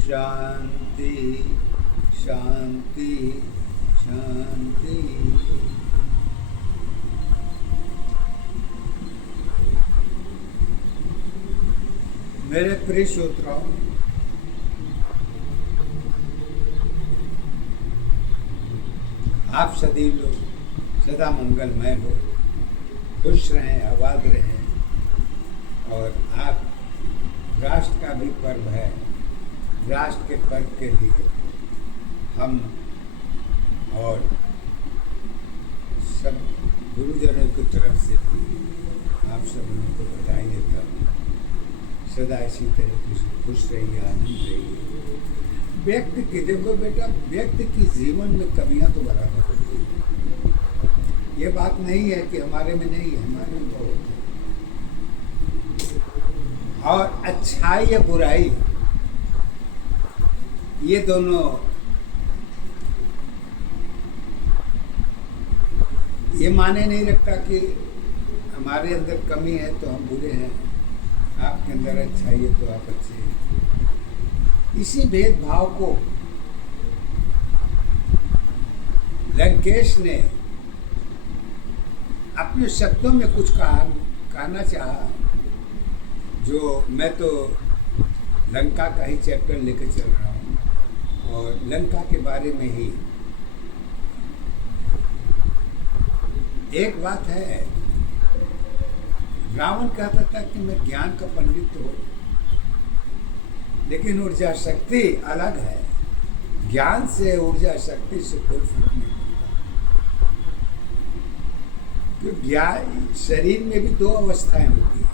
शांति शांति शांति। मेरे प्रिय श्रोताओं, आप सभी लोग सदा मंगलमय हो, खुश रहें, आबाद रहें। और आप राष्ट्र का भी पर्व है, राष्ट्र के पर्व के लिए हम और सब गुरुजनों की तरफ से भी आप सब लोगों को बधाई देता हूँ। सदा इसी तरीके से खुश रहिए, आनंद रहिए। व्यक्ति की, देखो बेटा, व्यक्ति की जीवन में कमियां तो बराबर होती है। ये बात नहीं है कि हमारे में नहीं है, हमारे में बहुत है। और अच्छाई या बुराई, ये दोनों ये माने नहीं रखता कि हमारे अंदर कमी है तो हम बुरे हैं, आपके अंदर अच्छाई है तो आप अच्छे हैं। इसी भेदभाव को लंकेश ने अपने शब्दों में कुछ कहना चाहा, जो मैं तो लंका का ही चैप्टर लेकर चल रहा हूँ और लंका के बारे में ही एक बात है। रावण कहता था कि मैं ज्ञान का पंडित हूँ, लेकिन ऊर्जा शक्ति अलग है। ज्ञान से, ऊर्जा शक्ति से कोई फर्क नहीं पड़ता। क्योंकि ज्ञान, शरीर में भी दो अवस्थाएं होती हैं,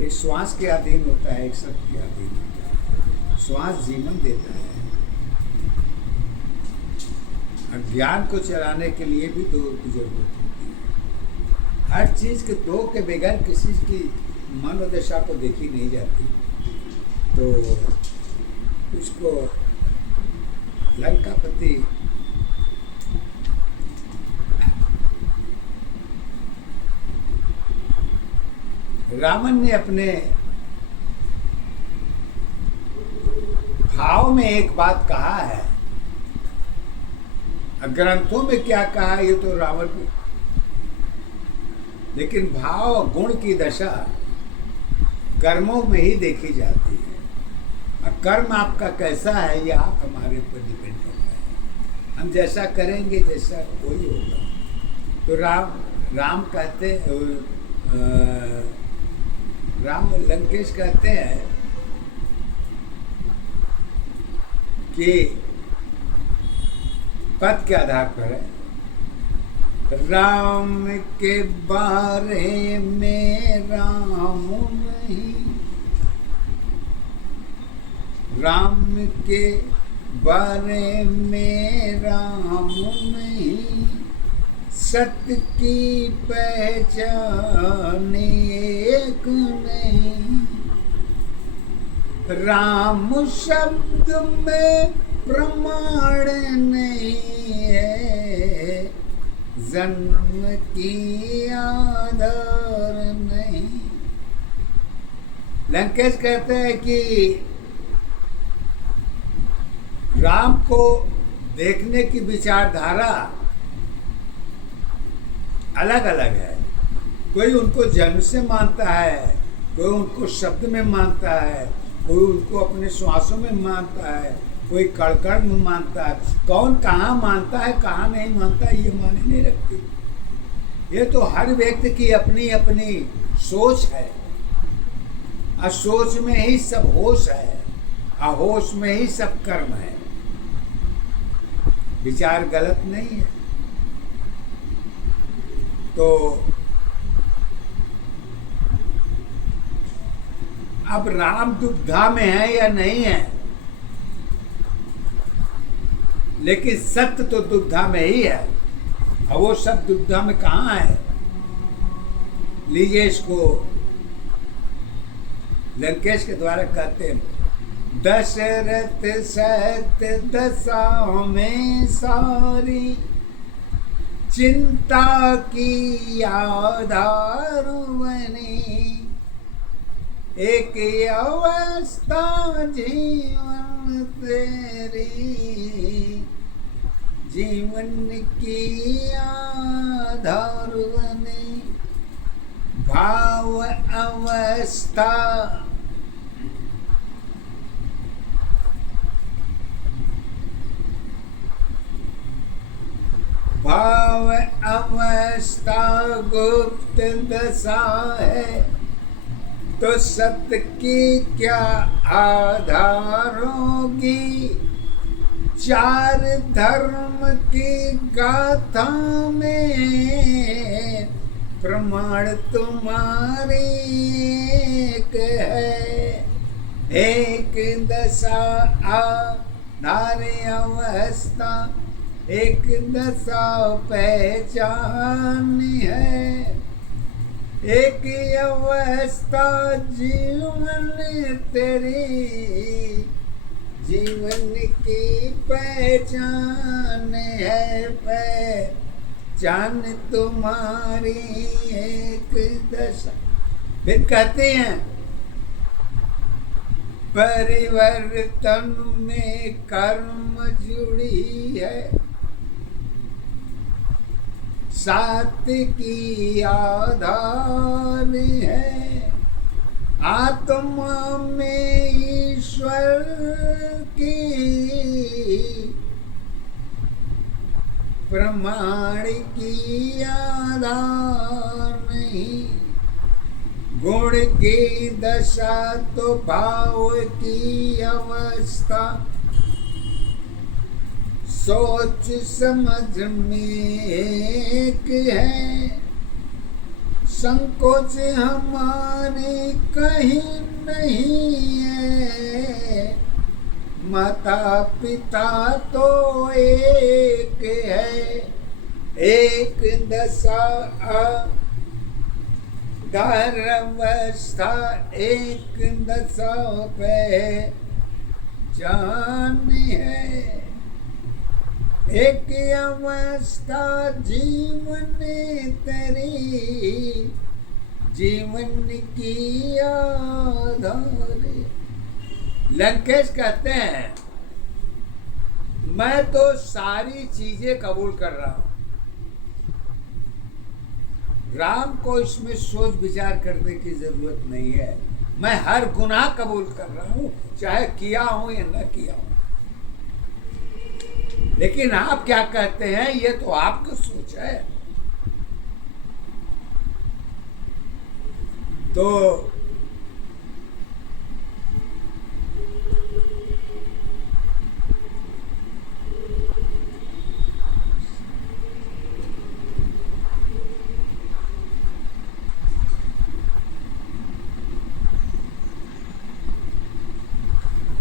एक श्वास के अधीन होता है, एक शब्द के अधीन होता है। श्वास जीवन देता है और ज्ञान को चलाने के लिए भी दो की जरूरत होती है। हर चीज के दो के बगैर किसी की मनोदशा को देखी नहीं जाती। तो उसको लंकापति रावण ने अपने भाव में एक बात कहा है। ग्रंथों में क्या कहा ये तो रावण को, लेकिन भाव गुण की दशा कर्मों में ही देखी जाती है। और कर्म आपका कैसा है ये आप हमारे ऊपर डिपेंड करता है। हम जैसा करेंगे जैसा वही होगा। तो राम कहते, राम लंकेश कहते हैं कि पद के आधार पर है, राम के बारे में राम नहीं, राम के बारे में राम नहीं, सत्य की पहचान एक नहीं, राम शब्द में प्रमाण नहीं है, जन्म की आधार नहीं। लंकेश कहते हैं कि राम को देखने की विचारधारा अलग अलग है। कोई उनको जन्म से मानता है, कोई उनको शब्द में मानता है, कोई उनको अपने श्वासों में मानता है, कोई कड़कड़ में मानता है। कौन कहाँ मानता है, कहाँ नहीं मानता है, ये माने नहीं रखती। ये तो हर व्यक्ति की अपनी अपनी सोच है। और सोच में ही सब होश है, और होश में ही सब कर्म है। विचार गलत नहीं है। तो अब राम दुविधा में है या नहीं है, लेकिन सत्य तो दुविधा में ही है। और वो सब दुविधा में कहाँ है? लीजिए इसको, लंकेश के द्वारा कहते हैं, दशरथ सत दशाओं में सारी चिंता की आधार बने, एक अवस्था जीवन तेरी, जीवन की आधार बने, भाव अवस्था भाव अवस्था गुप्त दशा है, तो सत्य की क्या आधार होगी, चार धर्म की गाथा में प्रमाण तुम्हारी एक है, एक दशा आधार अवस्था, एक दशा पहचान है, एक अवस्था जीवन तेरी, जीवन की पहचान है, पहचान तुम्हारी एक दशा। फिर कहते हैं, परिवर्तन में कर्म जुड़ी है, सात की आधार है, आत्मा में ईश्वर की प्रमाण की आधार नहीं, गुण की दशा तो भाव की अवस्था, सोच समझ में एक है, संकोच हमारे कहीं नहीं है, माता पिता तो एक है, एक दशा आधार अवस्था, एक दशा पहचान है, एक अवस्था जीवन तेरी, जीवन की आधार। लंकेश कहते हैं, मैं तो सारी चीजें कबूल कर रहा हूं, राम को इसमें सोच विचार करने की जरूरत नहीं है, मैं हर गुनाह कबूल कर रहा हूं, चाहे किया हो या न किया हो। लेकिन आप क्या कहते हैं, ये तो आपकी सोच है। तो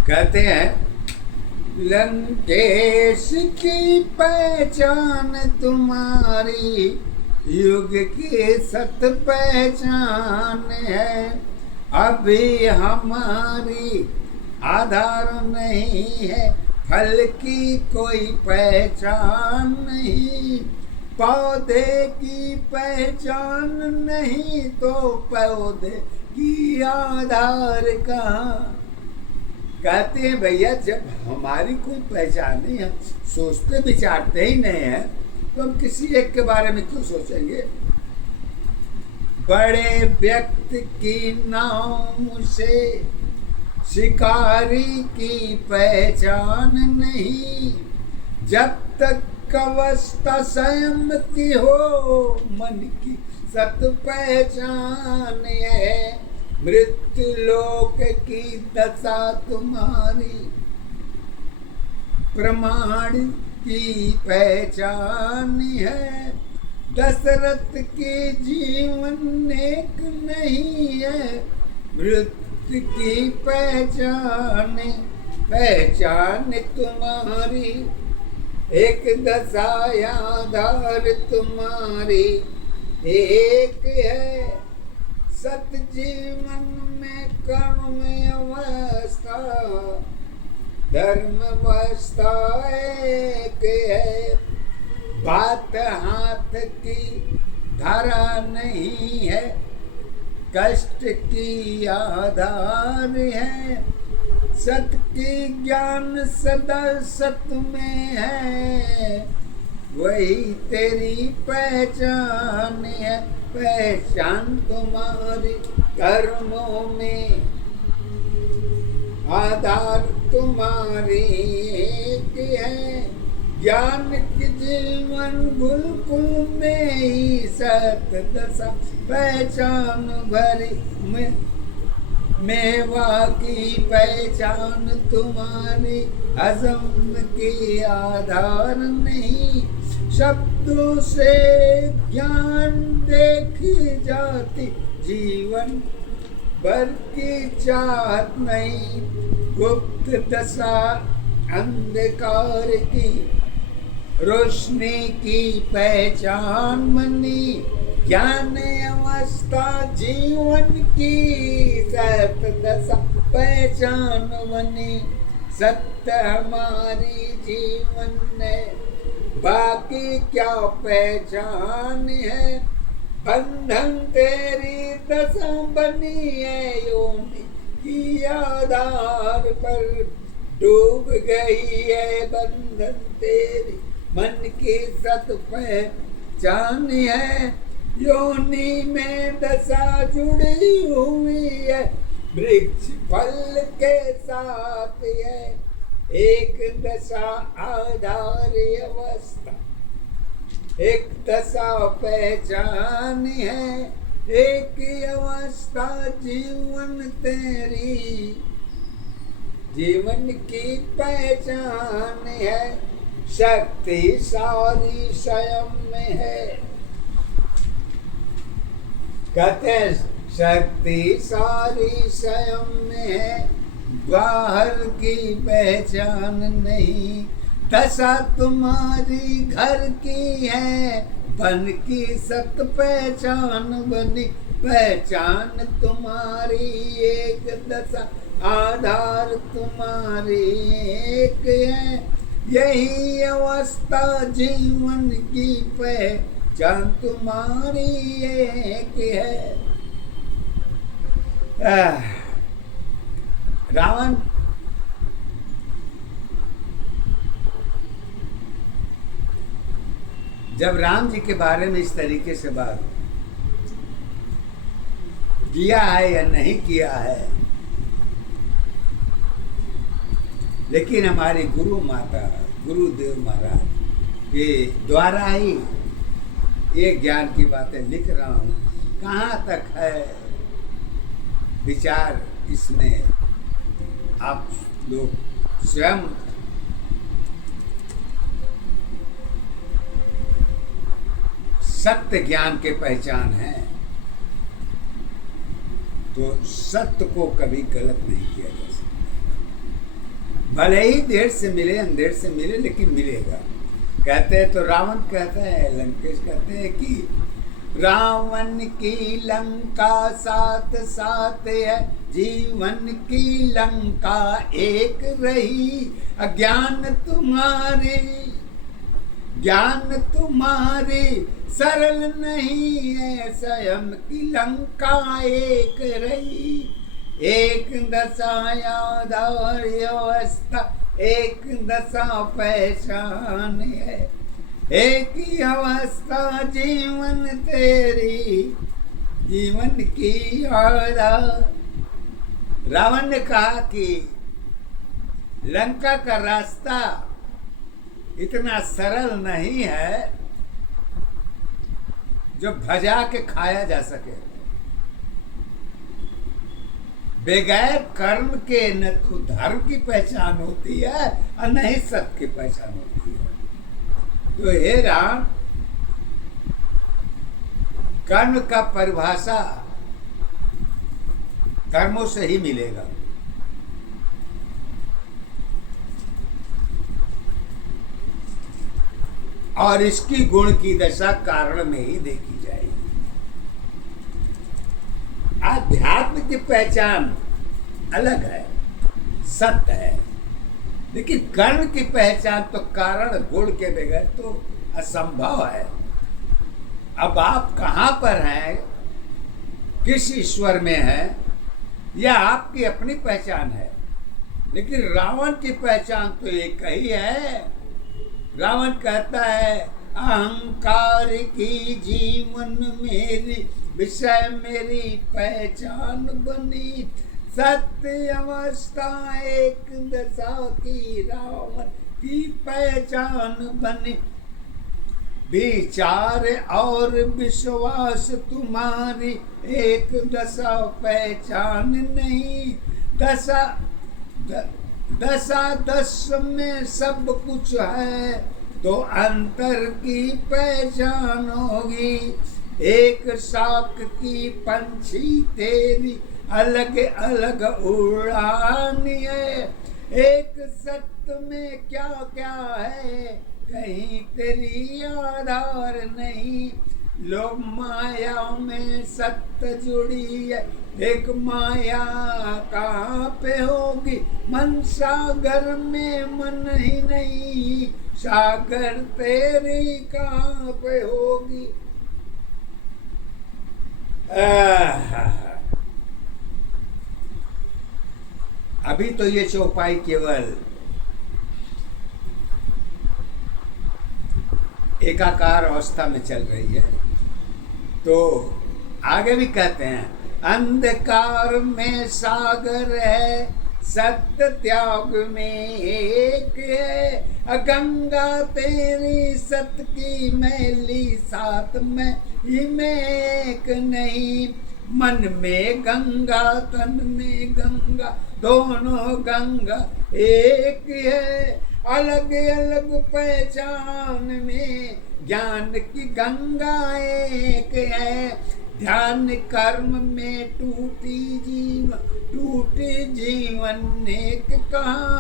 कहते हैं, लंकेश की पहचान तुम्हारी, युग की सत पहचान है, अभी हमारी आधार नहीं है, फल की कोई पहचान नहीं, पौधे की पहचान नहीं, तो पौधे की आधार कहाँ। कहते हैं भैया, जब हमारी कोई पहचान नहीं है, सोचते विचारते ही नहीं है, तो हम किसी एक के बारे में क्यों सोचेंगे। बड़े व्यक्ति की नाम से शिकारी की पहचान नहीं, जब तक अवस्था संयम की हो, मन की सत पहचान है, मृत्यु लोक की दशा तुम्हारी, प्रमाण की पहचान है, दशरथ के जीवन एक नहीं है, मृत्यु की पहचान, पहचान तुम्हारी, एक दशा आधार तुम्हारी एक है, सत जीवन में कर्म अवस्था धर्म अवस्था एक है। बात हाथ की धारा नहीं है, कष्ट की आधार है। सत की ज्ञान सदा सत में है, वही तेरी पहचान है। पहचान तुम्हारी कर्मों में, आधार तुम्हारी एक है। ज्ञान के जीवन गुरुकुल में ही सत दशा पहचान भरी में, मेवा की पहचान तुम्हारी हजम के आधार नहीं। शब्दों से ज्ञान देखी जाती, जीवन भर की चाहत नहीं। गुप्त दशा अंधकार की रोशनी की पहचान बनी। ज्ञान अवस्था जीवन की सत दशा पहचान बनी। सत्य हमारी जीवन है, बाकी क्या पहचान है। बंधन तेरी दशा बनी है, योनि की आधार पर डूब गई है। बंधन तेरी मन की सत पहचान है। योनि में दशा जुड़ी हुई है, वृक्ष फल के साथ है। एक दशा आधार अवस्था, एक दशा पहचान है। एक अवस्था जीवन तेरी, जीवन की पहचान है। शक्ति सारी स्वयं में है, कहते हैं शक्ति सारी स्वयं में है, बाहर की पहचान नहीं। दशा तुम्हारी घर की है, बन की सत पहचान बनी। पहचान तुम्हारी एक दशा, आधार तुम्हारी एक है। यही अवस्था जीवन की पहचान तुम्हारी एक है। रावण जब राम जी के बारे में इस तरीके से बात किया है या नहीं किया है, लेकिन हमारे गुरु माता गुरुदेव महाराज के द्वारा ही ये ज्ञान की बातें लिख रहा हूँ। कहाँ तक है विचार इसमें आप लोग स्वयं सत्य ज्ञान के पहचान है, तो सत्य को कभी गलत नहीं किया जा सकता। भले ही देर से मिले अंधेर से मिले, लेकिन मिलेगा। कहते हैं तो रावण कहता है, लंकेश कहते हैं कि रावण की लंका साथ साथ है, जीवन की लंका एक रही। अज्ञान तुम्हारी, ज्ञान तुम्हारी सरल नहीं है, स्वयं की लंका एक रही। एक दशा आधार अवस्था, एक दशा पहचान है। एक ही अवस्था जीवन तेरी, जीवन की आधार। रावण ने कहा कि लंका का रास्ता इतना सरल नहीं है जो भजा के खाया जा सके। बगैर कर्म के न तो धर्म की पहचान होती है और न ही सत्य की पहचान होती है। तो हे राम, कर्म का परिभाषा कर्मों से ही मिलेगा। और इसकी गुण की दशा कारण में ही देखी जाएगी। आध्यात्म की पहचान अलग है, सत्य है, लेकिन कर्म की पहचान तो कारण गुण के बगैर तो असंभव है। अब आप कहाँ पर हैं, किस ईश्वर में हैं, यह आपकी अपनी पहचान है, लेकिन रावण की पहचान तो एक ही है। रावण कहता है अहंकार की जीवन मेरी, विषय मेरी पहचान बनी, सत्य अवस्था एक दशा की रावण की पहचान बनी, विचार और विश्वास तुम्हारी एक दशा पहचान नहीं, दशा दस में सब कुछ है तो अंतर की पहचान होगी, एक शाख की पंछी तेरी अलग अलग उड़ान है, एक सत्य में क्या क्या है कहीं तेरी आधार नहीं, लोग माया में सत्य जुड़ी है, एक माया कहाँ पे होगी, मन सागर में मन ही नहीं, सागर तेरी कहाँ पे होगी। अभी तो ये चौपाई केवल एकाकार अवस्था में चल रही है, तो आगे भी कहते हैं अंधकार में सागर है, सत्य त्याग में एक है, गंगा तेरी सत्य की मैली साथ में ही में एक नहीं, मन में गंगा तन में गंगा दोनों गंगा एक है, अलग अलग पहचान में ज्ञान की गंगा एक है, ध्यान कर्म में टूटे जीवन एक कहाँ,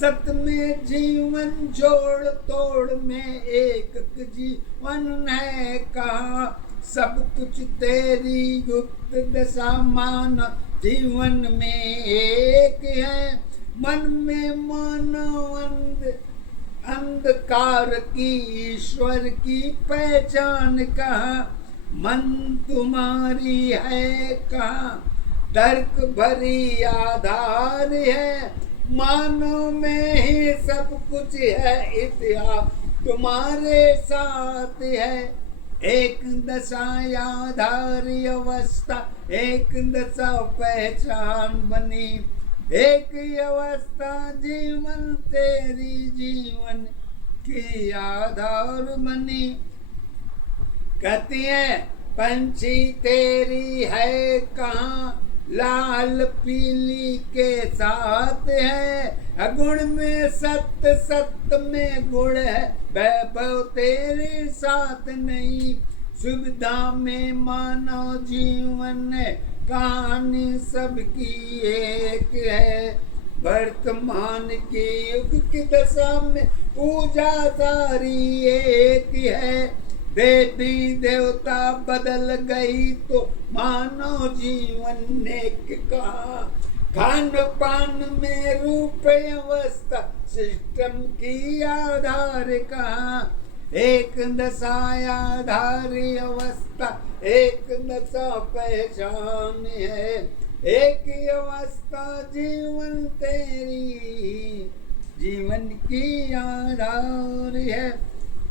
सत में जीवन जोड़ तोड़ में एक जीवन है कहाँ, सब कुछ तेरी गुप्त दशा मान जीवन में एक है, मन में मानो अंधकार की ईश्वर की पहचान कहाँ, मन तुम्हारी है कहाँ, तर्क भरी आधार है, मानो में ही सब कुछ है, इतिहास तुम्हारे साथ है, एक दशा आधारी अवस्था एक दशा पहचान बनी, एक अवस्था जीवन तेरी जीवन की आधार बनी, कहती है पंछी तेरी है कहाँ, लाल पीली के साथ है, गुण में सत्य सत्य में गुण है, वैभव तेरे साथ नहीं, सुविधा में मानव जीवन है, कहानी सबकी एक है, वर्तमान के युग की दशा में पूजा सारी एक है, देवी देवता बदल गई तो मानव जीवन एक कहा, खान पान में रूप अवस्था सिस्टम की आधार कहा, एक दशा आधारी अवस्था एक दशा पहचान है, एक अवस्था जीवन तेरी जीवन की आधार है,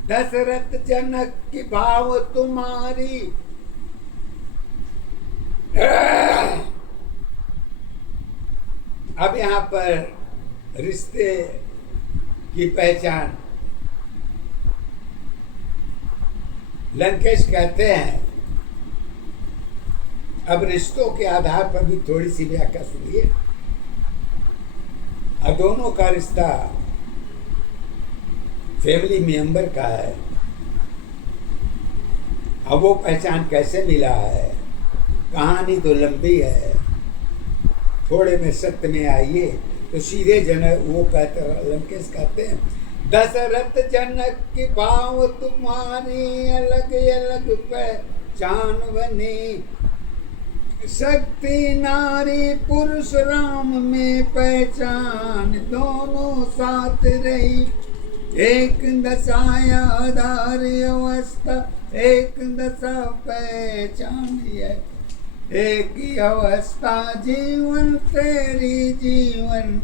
दशरथ जनक की भाव तुम्हारी अब यहाँ पर रिश्ते की पहचान लंकेश कहते हैं, अब रिश्तों के आधार पर भी थोड़ी सी व्याख्या सुनिए। अब दोनों का रिश्ता फैमिली मेंबर का है, अब वो पहचान कैसे मिला है, कहानी तो लंबी है, थोड़े में सत्य में आइए तो सीधे जनक वो कहते लंकेश कहते हैं, दशरथ जनक की भाव तुम्हारी अलग अलग पहचान बनी, शक्ति नारी पुरुष राम में पहचान, दोनों साथ रही एक दशाया आधार अवस्था, एक दशा पहचान है, एक ही अवस्था जीवन तेरी जीवन